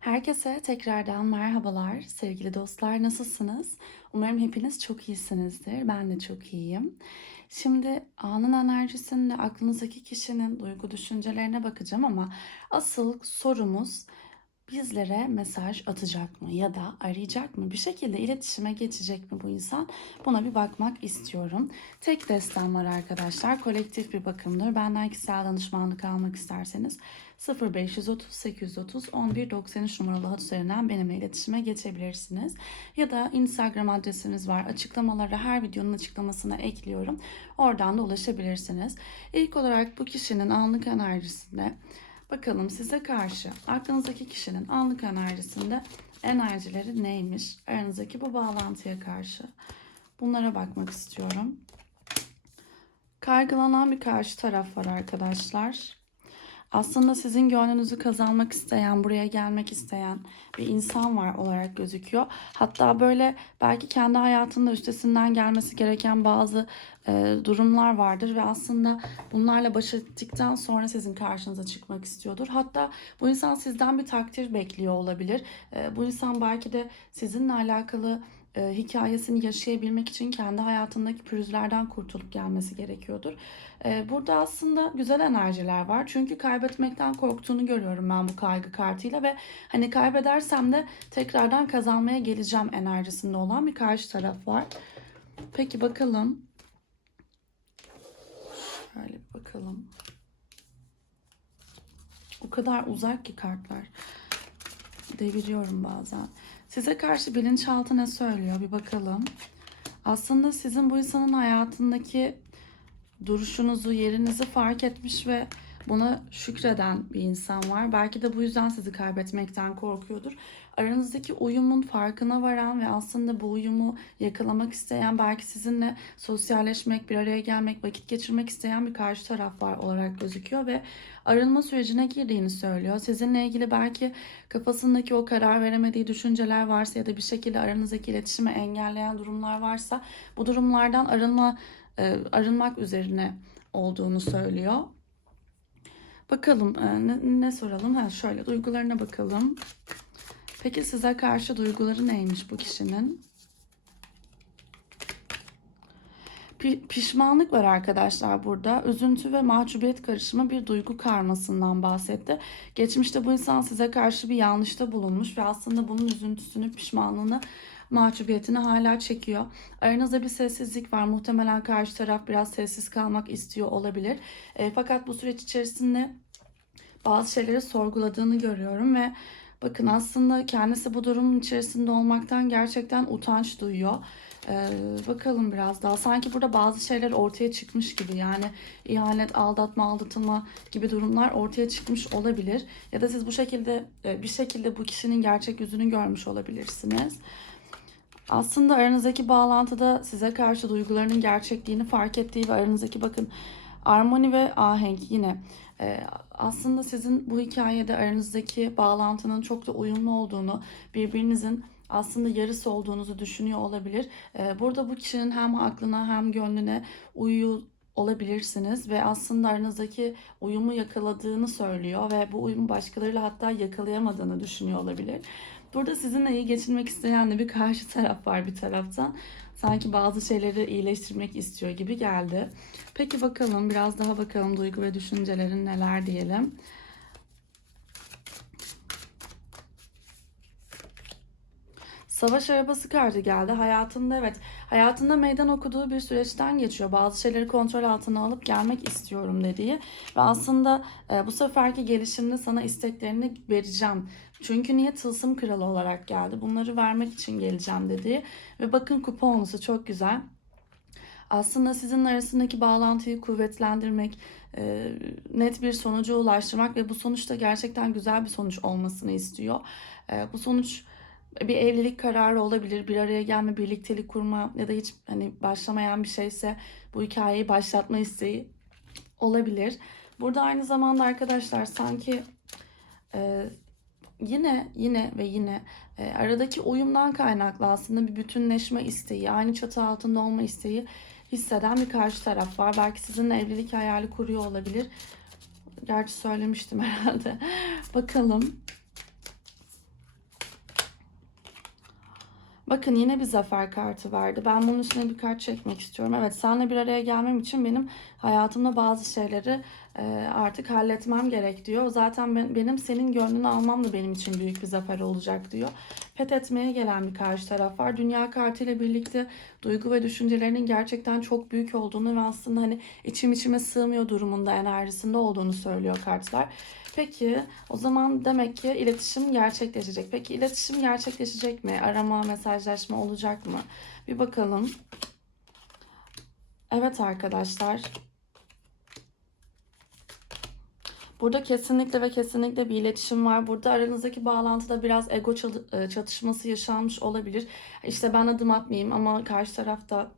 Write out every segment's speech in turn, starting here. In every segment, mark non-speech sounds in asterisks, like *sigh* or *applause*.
Herkese tekrardan merhabalar sevgili dostlar nasılsınız? Umarım hepiniz çok iyisinizdir. Ben de çok iyiyim. Şimdi anın enerjisinde aklınızdaki kişinin duygu düşüncelerine bakacağım ama asıl sorumuz bizlere mesaj atacak mı ya da arayacak mı? Bir şekilde iletişime geçecek mi bu insan? Buna bir bakmak istiyorum. Tek destem var arkadaşlar. Kolektif bir bakımdır. Benden kişisel danışmanlık almak isterseniz 0530 830 1193 numaralı hat üzerinden benimle iletişime geçebilirsiniz. Ya da Instagram adresimiz var. Açıklamaları her videonun açıklamasına ekliyorum. Oradan da ulaşabilirsiniz. İlk olarak bu kişinin anlık enerjisinde bakalım size karşı aklınızdaki kişinin anlık enerjisinde enerjileri neymiş? Aranızdaki bu bağlantıya karşı. Bunlara bakmak istiyorum. Kaygılanan bir karşı taraf var arkadaşlar. Aslında sizin gönlünüzü kazanmak isteyen, buraya gelmek isteyen bir insan var olarak gözüküyor. Hatta böyle belki kendi hayatında üstesinden gelmesi gereken bazı e, durumlar vardır ve aslında bunlarla baş ettikten sonra sizin karşınıza çıkmak istiyordur. Hatta bu insan sizden bir takdir bekliyor olabilir. E, bu insan belki de sizinle alakalı e, hikayesini yaşayabilmek için kendi hayatındaki pürüzlerden kurtulup gelmesi gerekiyordur. E, burada aslında güzel enerjiler var. Çünkü kaybetmekten korktuğunu görüyorum ben bu kaygı kartıyla ve hani kaybedersem de tekrardan kazanmaya geleceğim enerjisinde olan bir karşı taraf var. Peki bakalım. Şöyle bir bakalım. O kadar uzak ki kartlar. Deviriyorum bazen. Size karşı bilinçaltı ne söylüyor? Bir bakalım. Aslında sizin bu insanın hayatındaki duruşunuzu, yerinizi fark etmiş ve buna şükreden bir insan var. Belki de bu yüzden sizi kaybetmekten korkuyordur. Aranızdaki uyumun farkına varan ve aslında bu uyumu yakalamak isteyen, belki sizinle sosyalleşmek, bir araya gelmek, vakit geçirmek isteyen bir karşı taraf var olarak gözüküyor ve arınma sürecine girdiğini söylüyor. Sizinle ilgili belki kafasındaki o karar veremediği düşünceler varsa ya da bir şekilde aranızdaki iletişimi engelleyen durumlar varsa bu durumlardan arınma e, arınmak üzerine olduğunu söylüyor. Bakalım e, ne, ne soralım? Ha şöyle duygularına bakalım. Peki size karşı duyguları neymiş bu kişinin? Pi- pişmanlık var arkadaşlar burada. Üzüntü ve mahcubiyet karışımı bir duygu karmasından bahsetti. Geçmişte bu insan size karşı bir yanlışta bulunmuş ve aslında bunun üzüntüsünü, pişmanlığını, mahcubiyetini hala çekiyor. Aranızda bir sessizlik var. Muhtemelen karşı taraf biraz sessiz kalmak istiyor olabilir. E, fakat bu süreç içerisinde bazı şeyleri sorguladığını görüyorum ve bakın aslında kendisi bu durumun içerisinde olmaktan gerçekten utanç duyuyor. Ee, bakalım biraz daha. Sanki burada bazı şeyler ortaya çıkmış gibi yani ihanet, aldatma, aldatılma gibi durumlar ortaya çıkmış olabilir. Ya da siz bu şekilde e, bir şekilde bu kişinin gerçek yüzünü görmüş olabilirsiniz. Aslında aranızdaki bağlantıda size karşı duygularının gerçekliğini fark ettiği ve aranızdaki bakın armoni ve ahenk yine e, aslında sizin bu hikayede aranızdaki bağlantının çok da uyumlu olduğunu, birbirinizin aslında yarısı olduğunuzu düşünüyor olabilir. E, burada bu kişinin hem aklına hem gönlüne uyuyor olabilirsiniz ve aslında aranızdaki uyumu yakaladığını söylüyor ve bu uyumu başkalarıyla hatta yakalayamadığını düşünüyor olabilir. Burada sizinle iyi geçinmek isteyen de bir karşı taraf var bir taraftan. Sanki bazı şeyleri iyileştirmek istiyor gibi geldi. Peki bakalım biraz daha bakalım duygu ve düşüncelerin neler diyelim. Savaş arabası kartı geldi. Hayatında evet, hayatında meydan okuduğu bir süreçten geçiyor. Bazı şeyleri kontrol altına alıp gelmek istiyorum dediği ve aslında e, bu seferki gelişimde sana isteklerini vereceğim. Çünkü niye tılsım kralı olarak geldi? Bunları vermek için geleceğim dediği ve bakın kupa olması çok güzel. Aslında sizin arasındaki bağlantıyı kuvvetlendirmek, e, net bir sonuca ulaştırmak ve bu sonuçta gerçekten güzel bir sonuç olmasını istiyor. E, bu sonuç bir evlilik kararı olabilir, bir araya gelme, birliktelik kurma ya da hiç hani başlamayan bir şeyse bu hikayeyi başlatma isteği olabilir. Burada aynı zamanda arkadaşlar sanki e, yine yine ve yine e, aradaki uyumdan kaynaklı aslında bir bütünleşme isteği, aynı çatı altında olma isteği hisseden bir karşı taraf var. Belki sizinle evlilik hayali kuruyor olabilir. Gerçi söylemiştim *laughs* herhalde. Bakalım. Bakın yine bir zafer kartı verdi. Ben bunun üstüne bir kart çekmek istiyorum. Evet seninle bir araya gelmem için benim hayatımda bazı şeyleri artık halletmem gerek diyor. Zaten ben, benim senin gönlünü almam da benim için büyük bir zafer olacak diyor. Fethetmeye gelen bir karşı taraf var. Dünya kartı ile birlikte duygu ve düşüncelerinin gerçekten çok büyük olduğunu ve aslında hani içim içime sığmıyor durumunda enerjisinde olduğunu söylüyor kartlar. Peki o zaman demek ki iletişim gerçekleşecek. Peki iletişim gerçekleşecek mi? Arama, mesajlaşma olacak mı? Bir bakalım. Evet arkadaşlar. Burada kesinlikle ve kesinlikle bir iletişim var. Burada aranızdaki bağlantıda biraz ego e, çatışması yaşanmış olabilir. İşte ben adım atmayayım ama karşı tarafta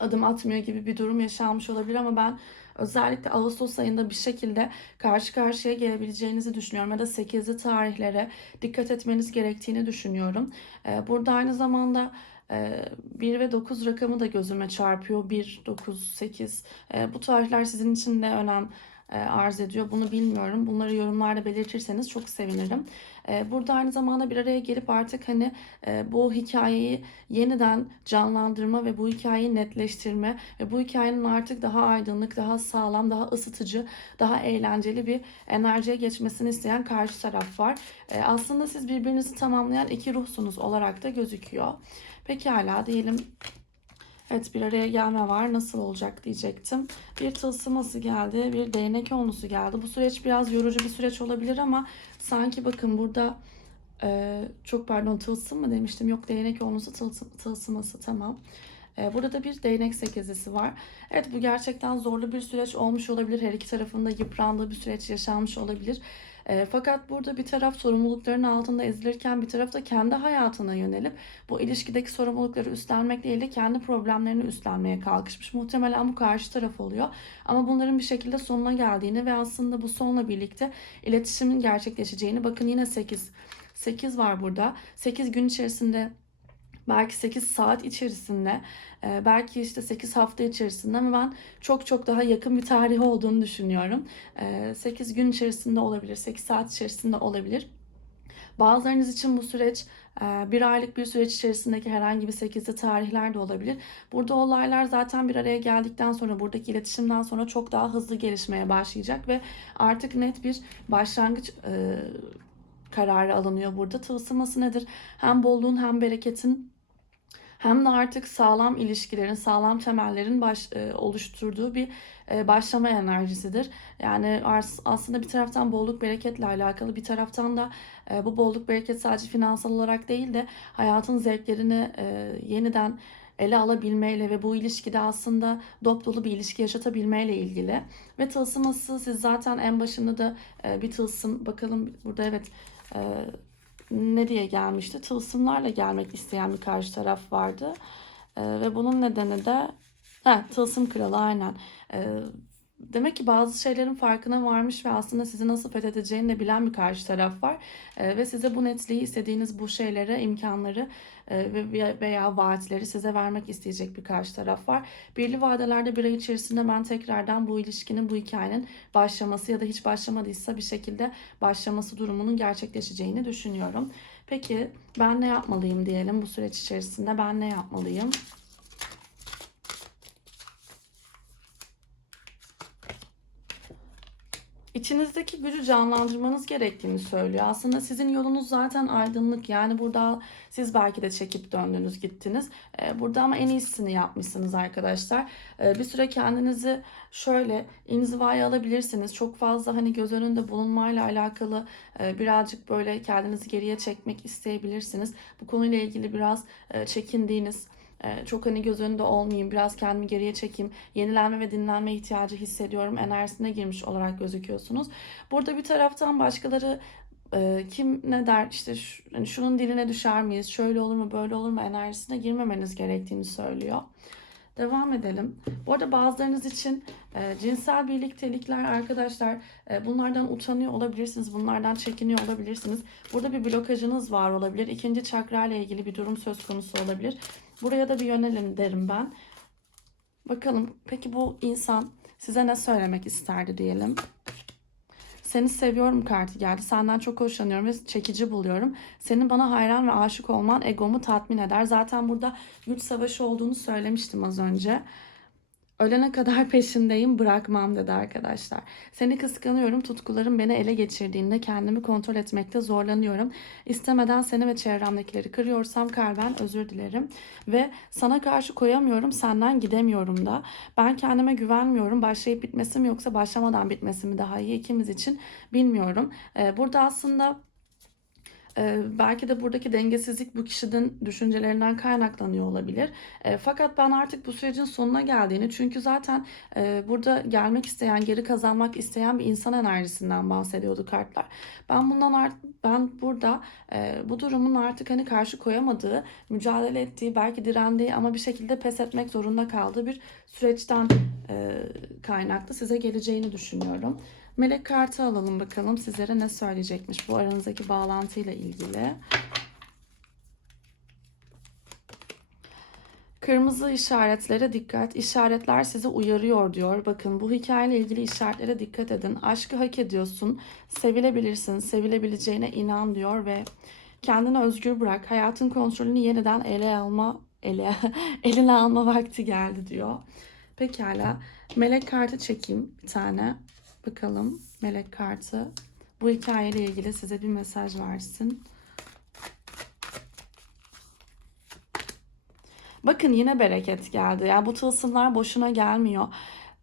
adım atmıyor gibi bir durum yaşanmış olabilir ama ben özellikle Ağustos ayında bir şekilde karşı karşıya gelebileceğinizi düşünüyorum ya da 8'li tarihlere dikkat etmeniz gerektiğini düşünüyorum. Ee, Burada aynı zamanda e, 1 ve 9 rakamı da gözüme çarpıyor. 1, 9, 8. E, Bu tarihler sizin için ne önem e, arz ediyor bunu bilmiyorum. Bunları yorumlarda belirtirseniz çok sevinirim. E, Burada aynı zamanda bir araya gelip artık hani e, bu hikayeyi yeniden canlandırma ve bu hikayeyi netleştirme ve bu hikayenin artık daha aydınlık, daha sağlam, daha ısıtıcı, daha eğlenceli bir enerjiye geçmesini isteyen karşı taraf var. E, Aslında siz birbirinizi tamamlayan iki ruhsunuz olarak da gözüküyor. Pekala diyelim Evet bir araya gelme var. Nasıl olacak diyecektim. Bir tılsıması geldi. Bir değnek onlusu geldi. Bu süreç biraz yorucu bir süreç olabilir ama sanki bakın burada e, çok pardon tılsım mı demiştim. Yok değnek onlusu tılsım, tılsıması tamam. E, burada da bir değnek sekizisi var. Evet bu gerçekten zorlu bir süreç olmuş olabilir. Her iki tarafında yıprandığı bir süreç yaşanmış olabilir. E, fakat burada bir taraf sorumlulukların altında ezilirken bir taraf da kendi hayatına yönelip bu ilişkideki sorumlulukları üstlenmek değil de kendi problemlerini üstlenmeye kalkışmış. Muhtemelen bu karşı taraf oluyor. Ama bunların bir şekilde sonuna geldiğini ve aslında bu sonla birlikte iletişimin gerçekleşeceğini bakın yine 8 8 var burada. 8 gün içerisinde belki 8 saat içerisinde e, belki işte 8 hafta içerisinde ama ben çok çok daha yakın bir tarihi olduğunu düşünüyorum. E, 8 gün içerisinde olabilir, 8 saat içerisinde olabilir. Bazılarınız için bu süreç e, bir aylık bir süreç içerisindeki herhangi bir 8'li tarihler de olabilir. Burada olaylar zaten bir araya geldikten sonra buradaki iletişimden sonra çok daha hızlı gelişmeye başlayacak ve artık net bir başlangıç e, kararı alınıyor burada. Tılsıması nedir? Hem bolluğun hem bereketin hem de artık sağlam ilişkilerin, sağlam temellerin baş, e, oluşturduğu bir e, başlama enerjisidir. Yani aslında bir taraftan bolluk bereketle alakalı, bir taraftan da e, bu bolluk bereket sadece finansal olarak değil de hayatın zevklerini e, yeniden ele alabilmeyle ve bu ilişkide aslında dop dolu bir ilişki yaşatabilmeyle ilgili. Ve tılsıması siz zaten en başında da e, bir tılsım bakalım burada evet e, ne diye gelmişti? Tılsımlarla gelmek isteyen bir karşı taraf vardı. E, ve bunun nedeni de ha, tılsım kralı aynen. E, demek ki bazı şeylerin farkına varmış ve aslında sizi nasıl fethedeceğini de bilen bir karşı taraf var. E, ve size bu netliği istediğiniz bu şeylere, imkanları e, ve veya vaatleri size vermek isteyecek bir karşı taraf var. Birli vadelerde bir ay içerisinde ben tekrardan bu ilişkinin, bu hikayenin başlaması ya da hiç başlamadıysa bir şekilde başlaması durumunun gerçekleşeceğini düşünüyorum. Peki ben ne yapmalıyım diyelim bu süreç içerisinde ben ne yapmalıyım? İçinizdeki gücü canlandırmanız gerektiğini söylüyor. Aslında sizin yolunuz zaten aydınlık. Yani burada siz belki de çekip döndünüz gittiniz. Ee, Burada ama en iyisini yapmışsınız arkadaşlar. Ee, Bir süre kendinizi şöyle inzivaya alabilirsiniz. Çok fazla hani göz önünde bulunmayla alakalı e, birazcık böyle kendinizi geriye çekmek isteyebilirsiniz. Bu konuyla ilgili biraz e, çekindiğiniz çok hani göz önünde olmayayım, biraz kendimi geriye çekeyim, yenilenme ve dinlenme ihtiyacı hissediyorum enerjisine girmiş olarak gözüküyorsunuz. Burada bir taraftan başkaları e, kim ne der işte hani şunun diline düşer miyiz, şöyle olur mu, böyle olur mu enerjisine girmemeniz gerektiğini söylüyor. Devam edelim. Bu arada bazılarınız için e, cinsel birliktelikler arkadaşlar e, bunlardan utanıyor olabilirsiniz. Bunlardan çekiniyor olabilirsiniz. Burada bir blokajınız var olabilir. İkinci çakra ile ilgili bir durum söz konusu olabilir. Buraya da bir yönelin derim ben. Bakalım peki bu insan size ne söylemek isterdi diyelim. Seni seviyorum kartı geldi. Senden çok hoşlanıyorum ve çekici buluyorum. Senin bana hayran ve aşık olman egomu tatmin eder. Zaten burada güç savaşı olduğunu söylemiştim az önce. Ölene kadar *laughs* peşindeyim bırakmam dedi arkadaşlar. Seni kıskanıyorum tutkularım beni ele geçirdiğinde kendimi kontrol etmekte zorlanıyorum. İstemeden seni ve çevremdekileri kırıyorsam kalben özür dilerim. Ve sana karşı koyamıyorum senden gidemiyorum da. Ben kendime güvenmiyorum başlayıp bitmesi mi yoksa başlamadan bitmesi mi daha iyi ikimiz için bilmiyorum. Ee, burada aslında ee, belki de buradaki dengesizlik bu kişinin düşüncelerinden kaynaklanıyor olabilir. Ee, fakat ben artık bu sürecin sonuna geldiğini çünkü zaten e, burada gelmek isteyen, geri kazanmak isteyen bir insan enerjisinden bahsediyordu kartlar. Ben bundan art ben burada e, bu durumun artık hani karşı koyamadığı, mücadele ettiği, belki direndiği ama bir şekilde pes etmek zorunda kaldığı bir süreçten e, kaynaklı size geleceğini düşünüyorum. Melek kartı alalım bakalım sizlere ne söyleyecekmiş bu aranızdaki bağlantıyla ilgili. Kırmızı işaretlere dikkat. İşaretler sizi uyarıyor diyor. Bakın bu hikayeyle ilgili işaretlere dikkat edin. Aşkı hak ediyorsun. Sevilebilirsin. Sevilebileceğine inan diyor ve kendini özgür bırak. Hayatın kontrolünü yeniden ele alma ele *laughs* eline alma vakti geldi diyor. Pekala. Melek kartı çekeyim bir tane. Bakalım melek kartı bu hikayeyle ilgili size bir mesaj versin. Bakın yine bereket geldi. Yani bu tılsımlar boşuna gelmiyor.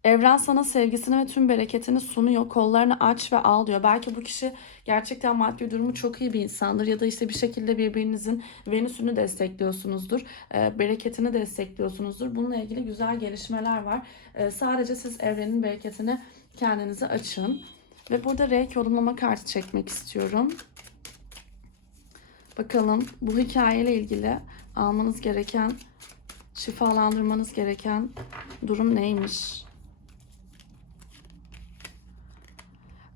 Evren sana sevgisini ve tüm bereketini sunuyor. Kollarını aç ve al diyor. Belki bu kişi gerçekten maddi durumu çok iyi bir insandır. Ya da işte bir şekilde birbirinizin Venüs'ünü destekliyorsunuzdur. E, bereketini destekliyorsunuzdur. Bununla ilgili güzel gelişmeler var. E, sadece siz evrenin bereketini kendinize açın. Ve burada renk yorumlama kartı çekmek istiyorum. Bakalım bu hikayeyle ilgili almanız gereken, şifalandırmanız gereken durum neymiş?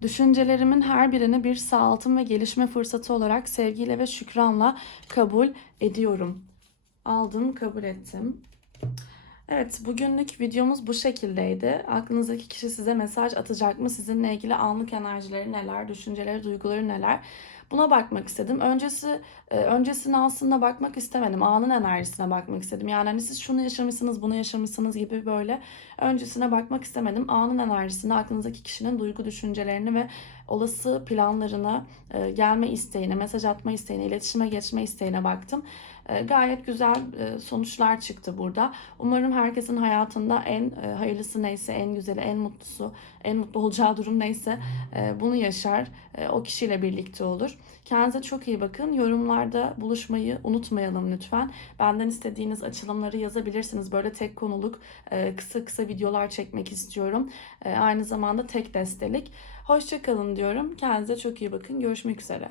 Düşüncelerimin her birini bir sağaltım ve gelişme fırsatı olarak sevgiyle ve şükranla kabul ediyorum. Aldım, kabul ettim. Evet, bugünlük videomuz bu şekildeydi. Aklınızdaki kişi size mesaj atacak mı? Sizinle ilgili anlık enerjileri neler, düşünceleri, duyguları neler? Buna bakmak istedim. Öncesi e, öncesine aslında bakmak istemedim. Anın enerjisine bakmak istedim. Yani hani siz şunu yaşamışsınız, bunu yaşamışsınız gibi böyle öncesine bakmak istemedim. Anın enerjisine, aklınızdaki kişinin duygu düşüncelerini ve olası planlarına, e, gelme isteğine, mesaj atma isteğine, iletişime geçme isteğine baktım. E, gayet güzel e, sonuçlar çıktı burada. Umarım herkesin hayatında en e, hayırlısı neyse, en güzeli, en mutlusu, en mutlu olacağı durum neyse e, bunu yaşar. O kişiyle birlikte olur. Kendinize çok iyi bakın. Yorumlarda buluşmayı unutmayalım lütfen. Benden istediğiniz açılımları yazabilirsiniz. Böyle tek konuluk kısa kısa videolar çekmek istiyorum. Aynı zamanda tek destelik. Hoşçakalın diyorum. Kendinize çok iyi bakın. Görüşmek üzere.